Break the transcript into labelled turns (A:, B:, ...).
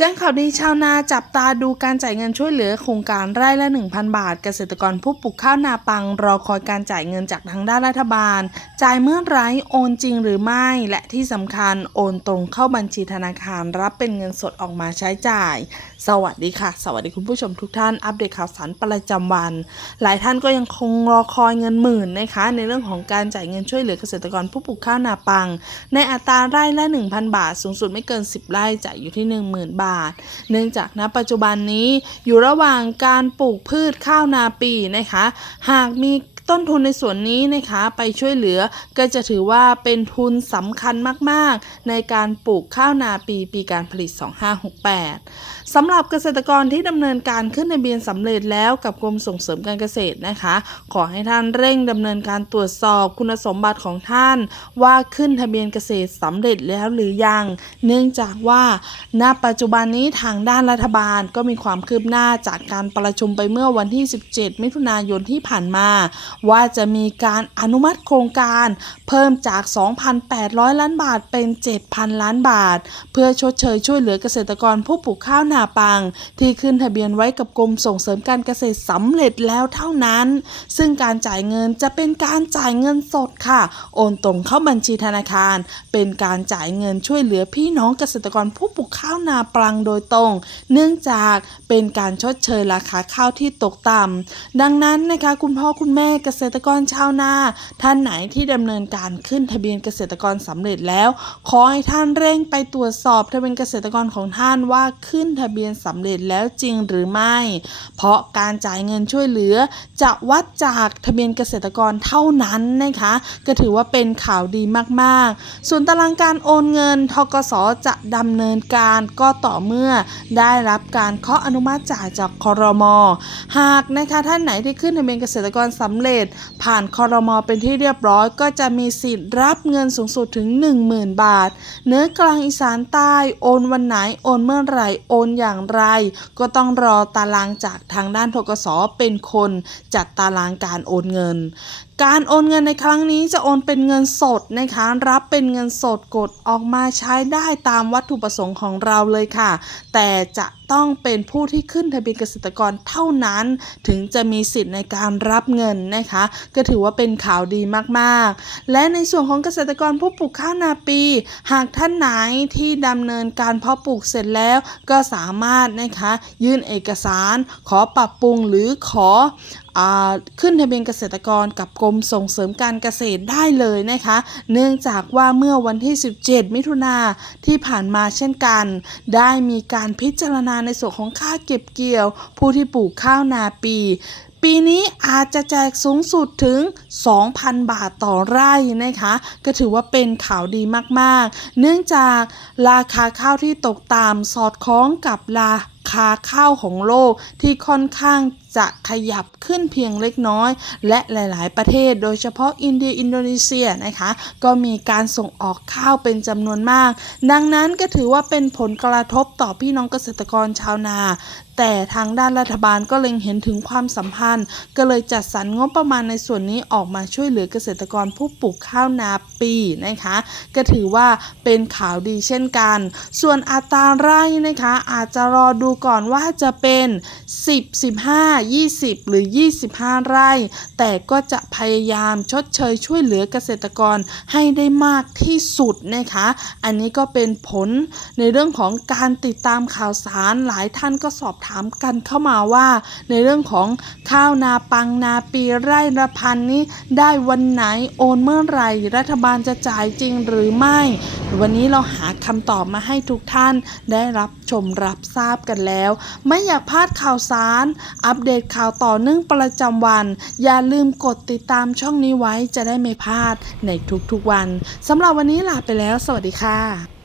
A: แจ้งข่าวดีชาวนาจับตาดูการจ่ายเงินช่วยเหลือโครงการไร่ละ 1,000 บาท เกษตรกรผู้ปลูกข้าวนาปัง รอคอยการจ่ายเงินจากทางด้านรัฐบาล จ่ายเมื่อไรโอนจริงหรือไม่ และที่สำคัญโอนตรงเข้าบัญชีธนาคารรับเป็นเงินสดออกมาใช้จ่าย สวัสดีค่ะ สวัสดีคุณผู้ชมทุกท่านอัปเดตข่าวสารประจำวัน หลายท่านก็ยังคงรอคอยเงินหมื่นนะคะ ในเรื่องของการจ่ายเงินช่วยเหลือเกษตรกรผู้ปลูกข้าวนาปัง ในอัตราไร่ละ 1,000 บาท สูงสุดไม่เกิน 10 ไร่จ่ายอยู่ที่ 10,000 บาทเนื่องจากณปัจจุบันนี้อยู่ระหว่างการปลูกพืชข้าวนาปีนะคะ หากมี ต้นทุนในส่วนนี้นะคะไปช่วยเหลือก็จะถือว่าเป็นทุนสำคัญมากๆ ในการปลูกข้าวนาปีปีการผลิต 2568 สำหรับเกษตรกรที่ดำเนินการขึ้นทะเบียนสำเร็จแล้วกับกรมส่งเสริมการเกษตรนะคะ ขอให้ท่านเร่งดำเนินการตรวจสอบคุณสมบัติของท่าน ว่าขึ้นทะเบียนเกษตรสำเร็จแล้วหรือยัง เนื่องจากว่า ณปัจจุบันนี้ทางด้านรัฐบาลก็มีความคืบหน้าจากการประชุมไปเมื่อวันที่ 17 มิถุนายนที่ผ่านมาว่าจะมีการอนุมัติโครงการ เพิ่มจาก 2,800 ล้านบาทเป็น 7,000 ล้านบาท เพื่อชดเชยช่วยเหลือเกษตรกรผู้ปลูกข้าวนาปัง ที่ขึ้นทะเบียนไว้กับกรมส่งเสริมการเกษตรสำเร็จแล้วเท่านั้น ซึ่งการจ่ายเงินจะเป็นการจ่ายเงินสดค่ะ โอนตรงเข้าบัญชีธนาคาร เป็นการจ่ายเงินช่วยเหลือพี่น้องเกษตรกรผู้ปลูกข้าวนาปังโดยตรง เนื่องจากเป็นการชดเชยราคาข้าวที่ตกต่ำดังนั้นนะคะคุณพ่อคุณแม่เกเกษตรกรชาวนา ท่านไหนที่ดำเนินการขึ้นทะเบียนเกษตรกรสำเร็จแล้ว ขอให้ท่านเร่งไปตรวจสอบทะเบียนเกษตรกรของท่านว่าขึ้นทะเบียนสำเร็จแล้วจริงหรือไม่ เพราะการจ่ายเงินช่วยเหลือ จะวัดจากทะเบียนเกษตรกรเท่านั้นนะคะ ก็ถือว่าเป็นข่าวดีมากๆ ส่วนตารางการโอนเงินทกสจะดำเนินการก็ต่อเมื่อได้รับการเคาะอนุมัติจ่ายจากคอรมอหากนะคะท่านไหนที่ขึ้นทะเบียนเกษตรกรสำเร็จผ่านคอรมอเป็นที่เรียบร้อย ก็จะมีสิทธิ์รับเงินสูงสุดถึง 10,000 บาท เนื้อกลางอีสานใต้โอนวันไหนโอนเมื่อไหร่โอนอย่างไร ก็ต้องรอตารางจากทางด้านทกสเป็นคนจัดตารางการโอนเงินการโอนเงินในครั้งนี้จะโอนเป็นเงินสดนะคะรับเป็นเงินสดกดออกมาใช้ได้ตามวัตถุประสงค์ของเราเลยค่ะ แต่จะต้องเป็นผู้ที่ขึ้นทะเบียนเกษตรกรเท่านั้น ถึงจะมีสิทธิ์ในการรับเงินนะคะ ก็ถือว่าเป็นข่าวดีมากๆ และในส่วนของเกษตรกรผู้ปลูกข้าวนาปี หากท่านไหนที่ดำเนินการเพาะปลูกเสร็จแล้วก็สามารถนะคะยื่นเอกสาร ขอปรับปรุงหรือขออขึ้นทะเบียนเกษตรกรกับกรมส่งเสริมการเกษตรได้เลยนะคะ เนื่องจากว่าเมื่อวันที่ 17 มิถุนาที่ผ่านมาเช่นกัน ได้มีการพิจารณาในส่วนของค่าเก็บเกี่ยว ผู้ที่ปลูกข้าวนาปี ปีนี้อาจจะแจกสูงสุดถึง 2,000 บาทต่อไร่นะคะ ก็ถือว่าเป็นข่าวดีมากๆ เนื่องจากราคาข้าวที่ตกต่ำสอดคล้องกับราคาข้าวของโลกที่ค่อนข้างจะขยับขึ้นเพียงเล็กน้อย และหลาย ๆ ประเทศ โดยเฉพาะอินเดียอินโดนีเซียนะคะ ก็มีการส่งออกข้าวเป็นจำนวนมาก ดังนั้นก็ถือว่าเป็นผลกระทบต่อพี่น้องเกษตรกรชาวนา แต่ทางด้านรัฐบาลก็เล็งเห็นถึงความสัมพันธ์ ก็เลยจัดสรรงบประมาณในส่วนนี้ออกมาช่วยเหลือเกษตรกรผู้ปลูกข้าวนาปีนะคะ ก็ถือว่าเป็นข่าวดีเช่นกัน ส่วนอัตราไร่นะคะ อาจจะรอดูดูก่อนว่าจะเป็น 10 15 20 หรือ 25 ไร่ แต่ก็จะพยายามชดเชยช่วยเหลือเกษตรกรให้ได้มากที่สุดนะคะ อันนี้ก็เป็นผลในเรื่องของการติดตามข่าวสารหลายท่านก็สอบถามกันเข้ามาว่า ในเรื่องของข้าวนาปังนาปีไร่ละพันนี้ได้วันไหนโอนเมื่อไหร่รัฐบาลจะจ่ายจริงหรือไม่ วันนี้เราหาคำตอบมาให้ทุกท่านได้รับ ชมรับทราบกันแล้ว ไม่อยากพลาดข่าวสาร อัปเดตข่าวต่อเนื่องประจำวัน อย่าลืมกดติดตามช่องนี้ไว้จะได้ไม่พลาดในทุกๆวันสำหรับวันนี้ลาไปแล้ว สวัสดีค่ะ